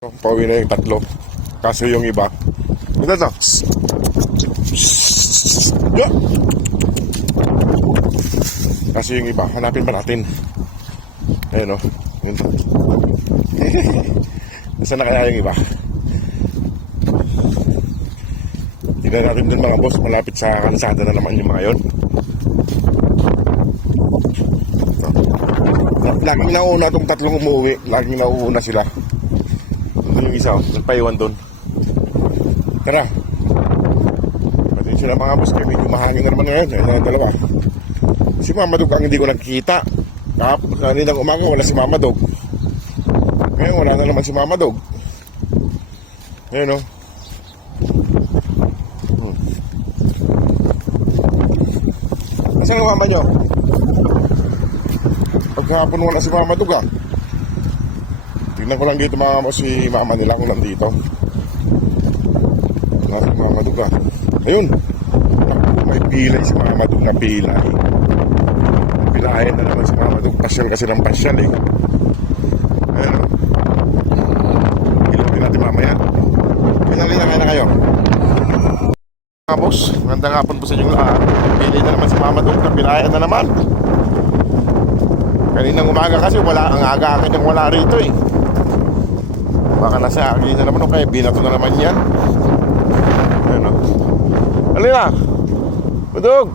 Pauwi na yung tatlo. Kaso yung iba, ito na. Yeah. Kaso yung iba, hanapin ba natin? Ayun o. Nasaan na kaya yung iba? Tignan natin din mga boss, malapit sa kalsada na naman yung mga yun. Laging nauna itong tatlong umuwi. Laging nauuna sila. Yung isa, nagpaiwan doon. Tara. Pasensya na mga boss, kaya medyo mahangin na naman ngayon. Ayun na dalawa. Si Mama Dog ang hindi ko nakikita. Kaninang umaga wala si Mama Dog. Ngayon wala na naman si Mama Dog. Ayun o. Nasaan ang mama nyo? Pagkahapon wala si Mama Dog ah. Tignan ko lang dito mga mo si mama nila kung nandito. Wala si Mama Dog ah. Ayun. May pilay si Mama Dog na pilay. Pilayan na naman si Mama Dog. Pasyal kasi ng pasyal eh. Ayun o. Ilawin natin mamaya. Pinalina na kayo. Mga boss, magandang hapon po sa inyo lahat. Pilay na naman si Mama Dog na pilayan na naman. Kaninang umaga kasi wala, ang aga-aga niyang wala rito eh. Baka nasa agli na naman o kaya binato na naman yan. Ayun o. Halina! Madog!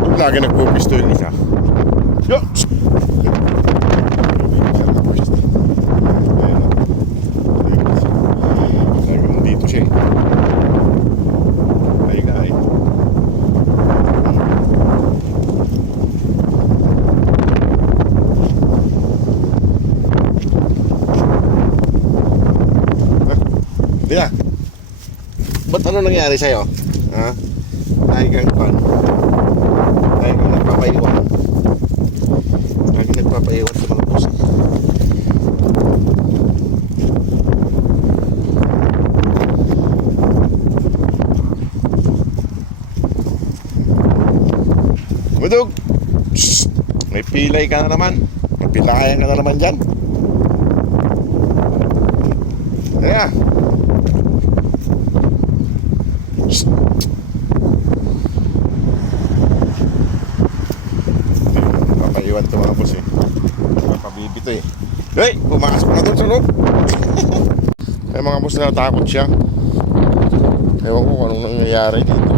Yung lagi nagpupisto yung isa. Yo! Ayun o. Lagi mo dito siya eh. Ay ka ay. Di na. Ba't ano nangyari sa'yo? Ha? Dahil kang pan. Dahil kang nagpapaiwan. Lagi nagpapaiwan sa mga boss. Madog! May pilay ka na naman. May pilayan ka na naman dyan. Kaya papaiwan ito mga boss eh. Papabibito eh. Hey! Pumasok na doon sa loob. Ay mga boss, natakot siya. Ewan ko kung anong nangyayari dito.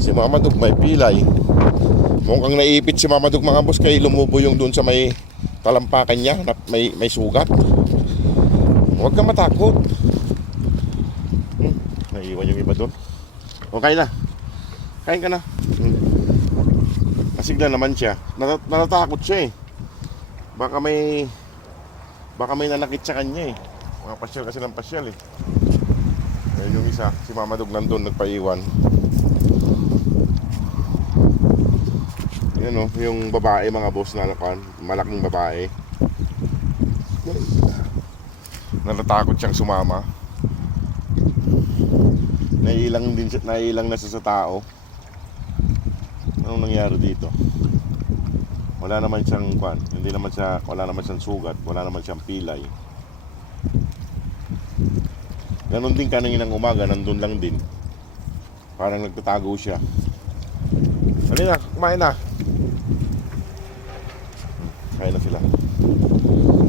Si Mama Dog may pilay. Mukhang naipit si Mama Dog mga boss, kaya lumubo yung doon sa may talampakan niya na may sugat. Huwag ka matakot. Naiiwan yung iba doon. Okay na. Kain ka na. Kasigla naman siya. Natatakot siya eh. Baka may nanakit sa kanya eh. Mga pasyal kasi ng pasyal eh. Kaya yung isa, si Mama Dog nandun nagpaiwan. Yan o, yung babae mga boss na malaking babae. Natatakot siyang sumama. Naiilang na siya sa tao. Anong nangyari dito? Wala naman siyang wala naman siyang sugat, wala naman siyang pilay. Ganon din kaninang umaga, nandun lang din. Parang nagtatago siya. Halina, kumain na. Kain na sila.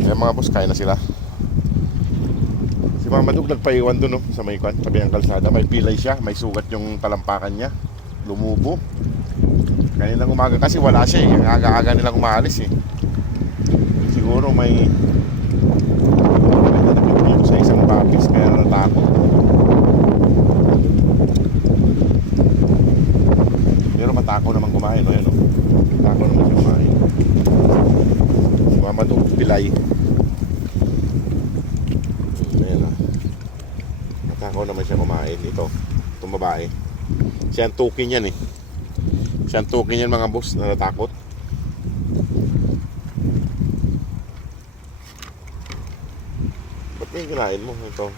Kaya mga boss, kain na sila. Si Mama Dog nagpaiwan doon no, sa may tabi ng kalsada. May pilay siya, may sugat yung talampakan niya. Lumubo. Kaninang umaga kasi wala siya eh. Ang aga-aga nilang umaalis eh. Siguro may nanakit dito sa isang papis kaya natakot. Pero matakaw naman kumain no, yun no. Matakaw naman siya kumain. Si Mama Dog pilay. Ako naman siya kumain. Itong babae. Siya ang tukin yan eh. Siya ang tukin yan mga boss. Natatakot. Ba't yung kinain mo? Ito.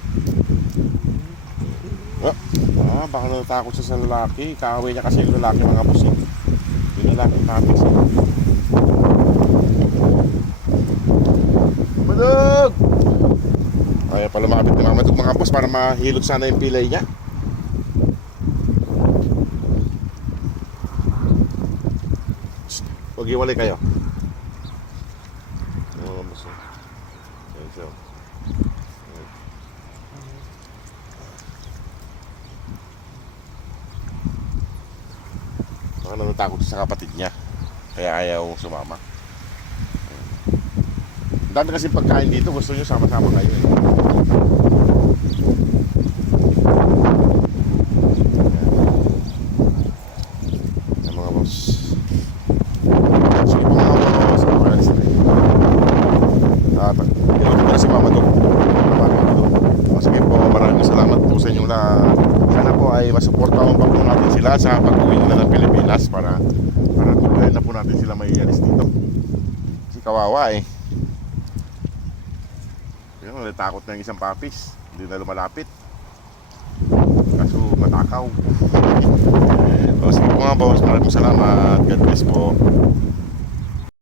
Baka natatakot siya sa lalaki. Kaaway niya kasi yung lalaki mga boss eh. Yung lalaki tapos eh. Kaya pa lumapit ni Mama Dog mga boss para mahilot sana yung pilay niya. Huwag iwalay kayo. Oo, boss. Ayan siya. Baka natatakot sa kapatid niya. Kaya ayaw sumama. Ang dami kasi pagkain dito. Gusto nyo sama-sama kayo eh. Ayan mga boss. Sige po mga boss. Alis na eh. Pinuto ko na si Mama Dog. Sige po, maraming salamat po sa inyong lahat. Sana po ay masuportahan pa po natin sila sa pag-uwi nila ng Pilipinas para tuloy na po natin sila may alis dito. Kasi kawawa eh. Yung natakot na yung isang papis. Hindi na lumalapit. Kaso matakaw. O sige po mga boss, maraming salamat. God bless po.